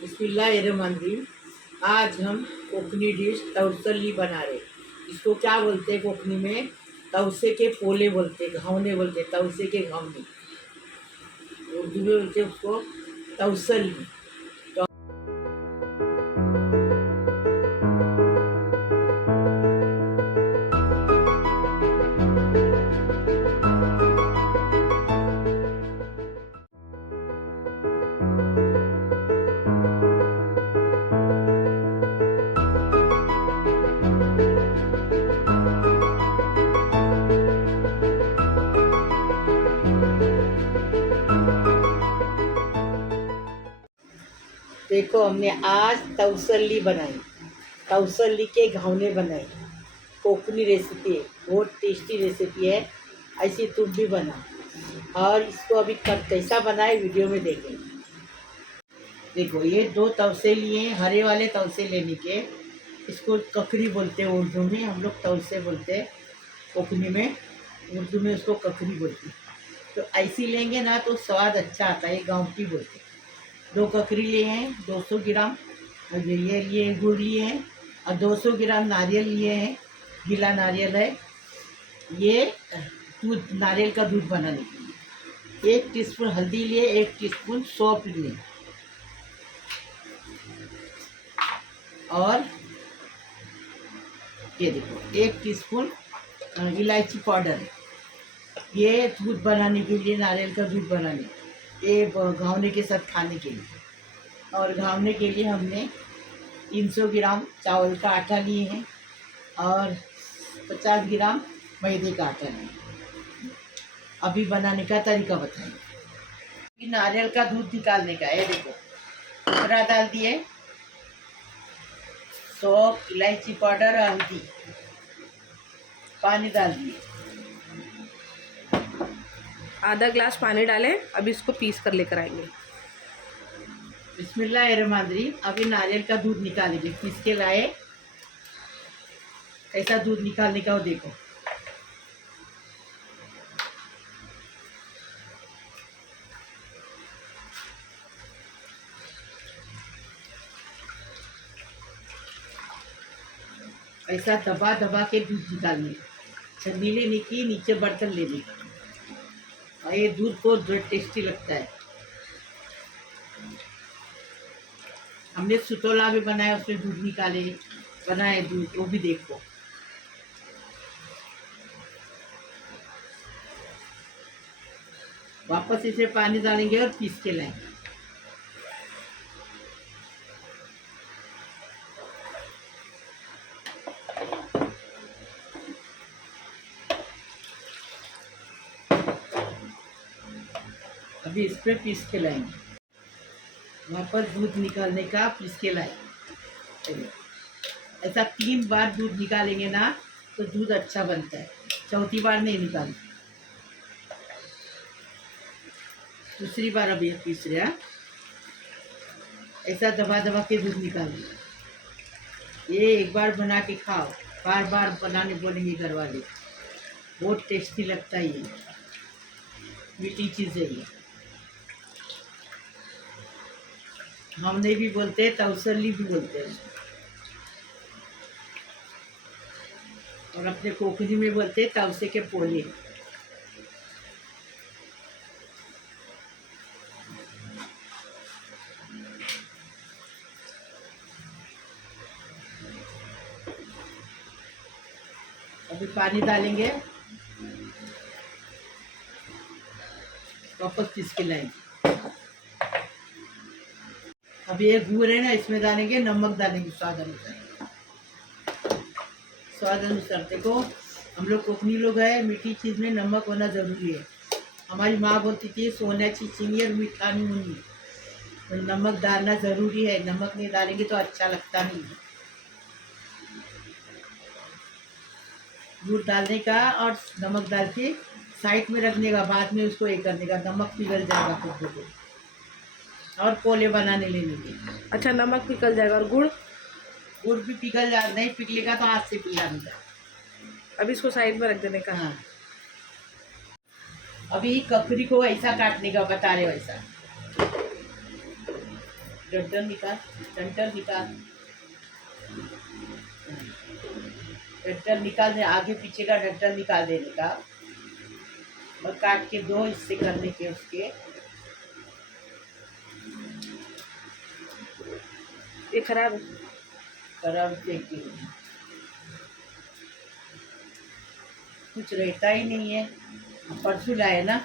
बिस्मिल्लाहिर्रहमानिर्रहीम। आज हम कोकनी डिश तवसली बना रहे। इसको क्या बोलते हैं कोकनी में? तवसे के पोले बोलते हैं, घावने बोलते हैं, तवसे के घावने। उर्दू में बोलते हैं उसको तवसली। देखो, हमने आज तवसली बनाई, तवसली के घावने बनाए। कोकनी रेसिपी है, बहुत टेस्टी रेसिपी है। ऐसी तुम भी बनाओ। और इसको अभी कब कैसा बनाए वीडियो में देखें। देखो, ये 2 तवसे लिए, हरे वाले तवसे लेने के। इसको ककड़ी बोलते हैं उर्दू में, हम लोग तवसे बोलते हैं कोकनी में, उर्दू में उसको ककड़ी बोलते हैं। तो ऐसी लेंगे ना तो स्वाद अच्छा आता है, गाँव की बोलते हैं। 2 ककड़ी लिए हैं, 200 ग्राम ये लिए गुड़ लिए हैं, और 200 ग्राम नारियल लिए हैं, गीला नारियल है। ये दूध, नारियल का दूध बनाने के लिए 1 टीस्पून हल्दी लिए, 1 टीस्पून सौंफ लिए, और ये देखो 1 टीस्पून इलायची पाउडर है। ये दूध बनाने के लिए, नारियल का दूध बनाने, ये घावने के साथ खाने के लिए। और घावने के लिए हमने 300 ग्राम चावल का आटा लिए हैं, और 50 ग्राम मैदे का आटा लिए। अभी बनाने का तरीका बताएं। नारियल का दूध निकालने का है। देखो, खरा डाल दिए, सौंफ, इलायची पाउडर, हल्दी, पानी डाल दिए। आधा ग्लास पानी डालें। अभी इसको पीस कर लेकर आएंगे। बिस्मिल्लाहिर्रहमानिर्रहीम। अभी नारियल का दूध निकालेंगे, पीस के लाए। कैसा दूध निकालने का वो देखो। ऐसा दबा दबा के दूध निकालने, छन्नी लेने की, नीचे बर्तन लेने का। और ये दूध बहुत टेस्टी लगता है। हमने सुतोला भी बनाया, उसमें दूध निकाले, बनाए दूध, वो भी देखो। वापस इसे पानी डालेंगे और पीस के लाएंगे। अभी इस पे पीस के लाएंगे। वापस दूध निकालने का, पीस के लाए। ऐसा 3 बार दूध निकालेंगे ना तो दूध अच्छा बनता है, चौथी बार नहीं निकालते। दूसरी बार अभी पीस रहे हैं। ऐसा दबा दबा के दूध निकालेंगे। ये एक बार बना के खाओ, बार बार बनाने बोलेंगे घर वाले। बहुत टेस्टी लगता है, ये मीठी चीज़ है ये। हमने भी बोलते हैं, तवसली भी बोलते हैं, और अपने कोकनी में बोलते हैं तवसे के पोले। अभी पानी डालेंगे, वापस पीस के लाएंगे। अभी ये गुड़ है ना, इसमें डालेंगे, नमक डालेंगे स्वाद अनुसार। स्वाद अनुसार। देखो, हम लोग कोकनी लोग हैं, मीठी चीज़ में नमक होना ज़रूरी है। हमारी माँ बोलती थी, सोनाची चीनी और मीठानी मुन्नी, तो नमक डालना ज़रूरी है। नमक नहीं डालेंगे तो अच्छा लगता नहीं है। गुड़ डालने का और नमक डाल के साइड में रखने का, बाद में उसको ये करने का, नमक पिघल जाएगा खुद को। और पोले बनाने लेने के। अच्छा, नमक पिघल जाएगा। और गुड़? गुड़ भी पिघल जा, नहीं पिघलेगा तो हाथ से पिघलाने का। अभी इसको साइड में रख देने का। हाँ, अभी ककड़ी को ऐसा काटने का बता रहे, वैसा डंठल निकाल, डंठल निकाल, डंठल निकाल दे, आगे पीछे का डंठल निकाल देने का और काट के 2 हिस्से करने के उसके। ये खराब है। खराब देखिए, कुछ रहता ही नहीं है। परसों लाए ना,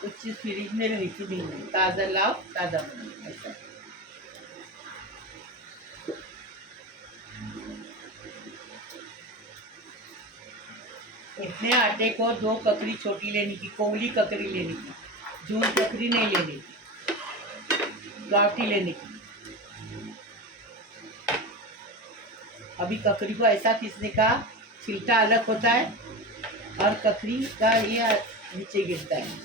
कुछ चीज़ फ्रिज में रखी नहीं है, ताज़ा लाओ ताज़ा बनाओ ऐसा। इतने आटे को 2 ककड़ी छोटी लेने की, कोवली ककड़ी लेने की, जून ककड़ी नहीं लेने की, गावटी लेने की। अभी ककड़ी को ऐसा पीसने का, छिलका अलग होता है और ककड़ी का ये नीचे गिरता है,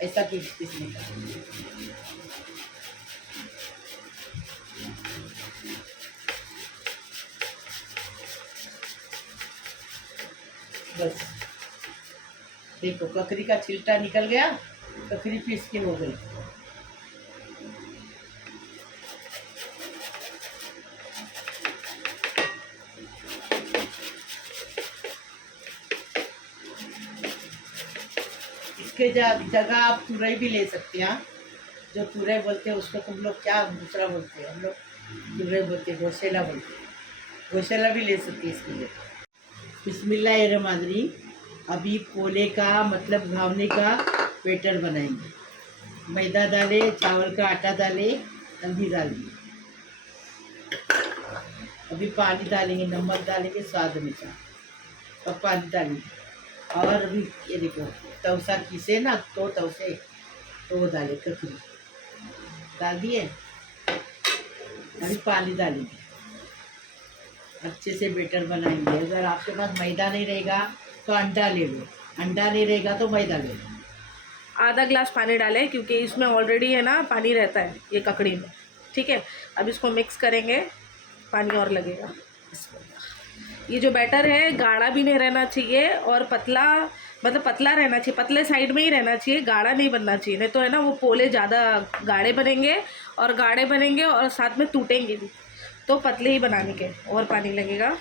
ऐसा पीसने का। बस देखो, ककड़ी का छिलका निकल गया, ककड़ी पीस के हो गई। इसके जगह आप तुरई भी ले सकते हैं। जो तुरई बोलते हैं उसको तुम लोग क्या दूसरा बोलते हैं, हम लोग तुरई बोलते हैं, गोशेला बोलते हैं। गोशेला भी ले सकते हैं इसके लिए। बिस्मिल्लाहिर्रहमानिर्रहीम। अभी पोले का मतलब घावने का बैटर बनाएंगे। मैदा डाले, चावल का आटा डाले, हल्दी डालेंगे, अभी पानी डालेंगे, नमक डालेंगे स्वाद अनुसार, और पानी डालेंगे। और अभी ये देखो, तवसा खीसे ना, तो तवसे तो वो डाले, ककड़ी डाल दिए, अभी पानी डालेंगे, अच्छे से बैटर बनाएंगे। अगर आपके पास मैदा नहीं रहेगा तो अंडा ले लो, अंडा नहीं रहेगा तो मैदा ले लो। आधा ग्लास पानी डालें क्योंकि इसमें ऑलरेडी है ना पानी रहता है ये ककड़ी में। ठीक है, अब इसको मिक्स करेंगे, पानी और लगेगा। ये जो बैटर है गाढ़ा भी नहीं रहना चाहिए और पतला, मतलब पतला रहना चाहिए, पतले साइड में ही रहना चाहिए, गाढ़ा नहीं बनना चाहिए, नहीं तो है ना वो पोले ज़्यादा गाढ़े बनेंगे और साथ में टूटेंगे भी। तो पतले ही बनाने के, और पानी लगेगा,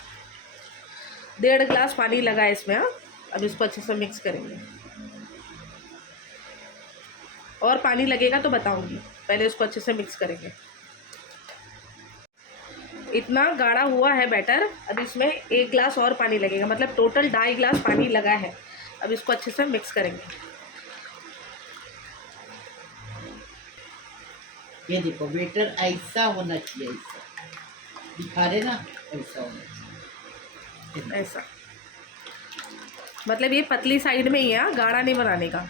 1.5 ग्लास पानी लगा है इसमें। हाँ, अब इसको अच्छे से मिक्स करेंगे, और पानी लगेगा तो बताऊंगी, पहले इसको अच्छे से मिक्स करेंगे। इतना गाढ़ा हुआ है बैटर, अब इसमें 1 ग्लास और पानी लगेगा, मतलब टोटल 2.5 ग्लास पानी लगा है। अब इसको अच्छे से मिक्स करेंगे। ये देखो, बैटर ऐसा होना चाहिए, ऐसा दिखा रहे ना, ऐसा होना चाहिए, ऐसा। मतलब ये पतली साइड में ही है, गाढ़ा नहीं बनाने का।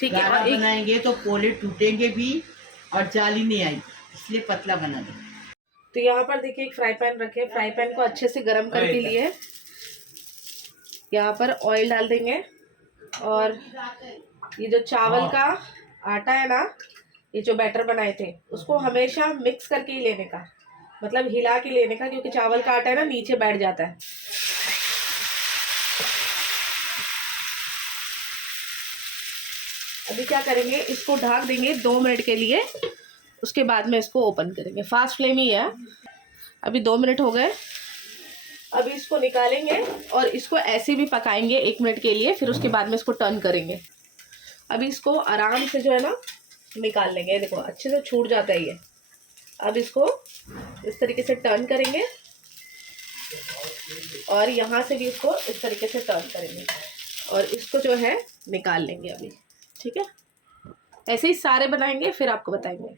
ठीक है, गाढ़ा और बनाएंगे तो पोले टूटेंगे भी और जाली नहीं आएगी, इसलिए पतला बना देंगे। तो यहाँ पर देखिए एक फ्राई पैन रखे, फ्राई पैन को अच्छे से गर्म करके लिए यहाँ पर ऑयल डाल देंगे, और ये जो चावल का आटा है ना, ये जो बैटर बनाए थे उसको हमेशा मिक्स करके ही लेने का, मतलब हिला के लेने का, क्योंकि चावल का आटा है ना नीचे बैठ जाता है। अभी क्या करेंगे, इसको ढक देंगे 2 मिनट के लिए, उसके बाद में इसको ओपन करेंगे। फास्ट फ्लेम ही है। अभी 2 मिनट हो गए, अभी इसको निकालेंगे और इसको ऐसे भी पकाएंगे 1 मिनट के लिए, फिर उसके बाद में इसको टर्न करेंगे। अभी इसको आराम से जो है ना निकाल लेंगे, देखो अच्छे से छूट जाता है ये। अब इसको इस तरीके से टर्न करेंगे और यहाँ से भी इसको इस तरीके से टर्न करेंगे और इसको जो है निकाल लेंगे अभी। ठीक है, ऐसे ही सारे बनाएंगे, फिर आपको बताएंगे।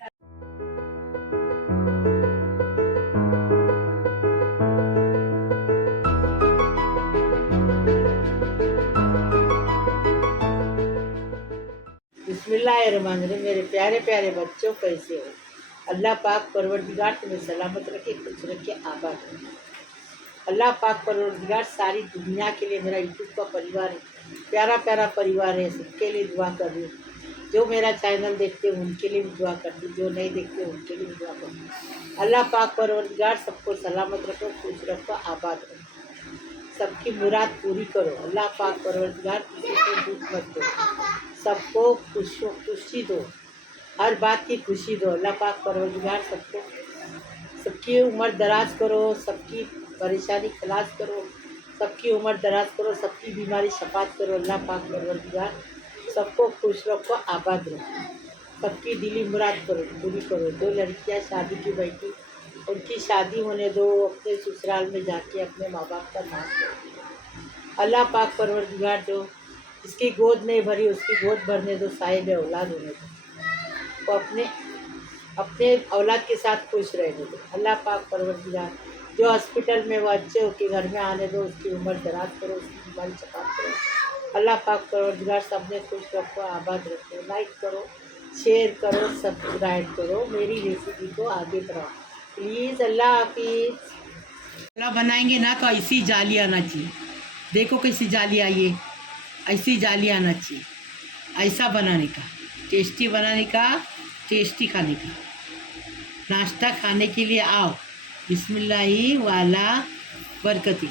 बिस्मिल्लाहिर्रहमानिर्रहीम। मेरे प्यारे प्यारे बच्चों, कैसे हो? अल्लाह पाक परवरदिगार तुम्हें सलामत रखे, खुश रखे, आबाद रखे। अल्लाह पाक परवरदिगार सारी दुनिया के लिए, मेरा यूट्यूब का परिवार है, प्यारा प्यारा परिवार है, सबके लिए दुआ कर रही हूँ। जो मेरा चैनल देखते हैं उनके लिए भी दुआ करती हूँ, जो नहीं देखते उनके लिए भी दुआ करती हूँ। अल्लाह पाक परवरदिगार सबको सलामत रखो, खुश रखो, आबाद रखो, सबकी मुराद पूरी करो। अल्लाह पाक परवरदिगार किसी को दुख मत दो, सबको खुशी दो। हर बात की खुशी दो। अल्लाह पाक परवरदिगार सबको सबकी उम्र दराज करो, सबकी परेशानी खलास करो, सबकी उम्र दराज करो, सबकी बीमारी शफात करो। अल्लाह पाक परवरदिगार सबको खुश रखो, आबाद रखो, सबकी दिली मुराद करो, पूरी करो। दो लड़कियां शादी की बैठी, उनकी शादी होने दो, अपने ससुराल में जाके अपने माँ बाप का नाम करो। अल्लाह पाक परवरदिगार जो इसकी गोद नहीं भरी उसकी गोद भरने दो, साहिब औलाद होने दो, वो अपने अपने औलाद के साथ खुश रहने दो। अल्लाह पाक परवरदिगार जो हॉस्पिटल में वो अच्छे होके घर में आने दो, उसकी उम्र दराज करो, उसकी बीमारी चपात करो। अल्लाह पाक परवरदिगार सबने खुश रखो, आबाद रखो। लाइक करो, शेयर करो, सब्सक्राइब करो, मेरी रेसिपी को आगे बढ़ाओ प्लीज़। अल्लाह हाफिज़। अल्लाह बनाएंगे ना तो ऐसी जाली आना चाहिए। देखो कैसी जाली आई है, ऐसी जाली आना चाहिए। ऐसा बनाने का, टेस्टी बनाने का, टेस्टी खाने का। नाश्ता खाने के लिए आओ, बिस्मिल्लाही वाला बरकती।